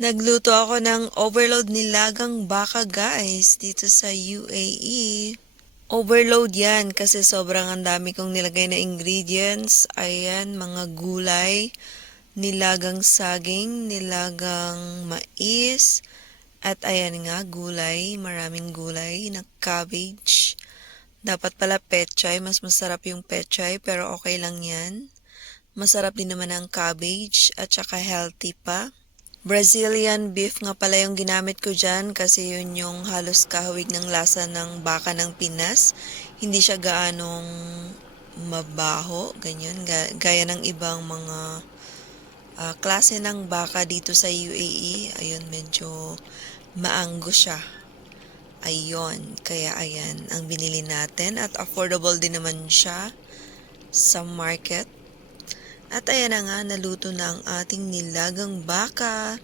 Nagluto ako ng overload nilagang baka guys dito sa UAE. Overload yan kasi sobrang ang dami kong nilagay na ingredients. Ayan, mga gulay, nilagang saging, nilagang mais, at ayan nga gulay, maraming gulay na cabbage. Dapat pala pechay, mas masarap yung pechay pero okay lang yan. Masarap din naman ang cabbage at saka healthy pa. Brazilian beef nga pala yung ginamit ko dyan kasi yun yung halos kahawig ng lasa ng baka ng Pinas. Hindi siya gaanong mabaho, ganyan. Gaya ng ibang mga klase ng baka dito sa UAE. Ayun, medyo maanggo siya. Ayun, kaya ayan ang binili natin at affordable din naman siya sa market. At ayan na nga, naluto na ang ating nilagang baka.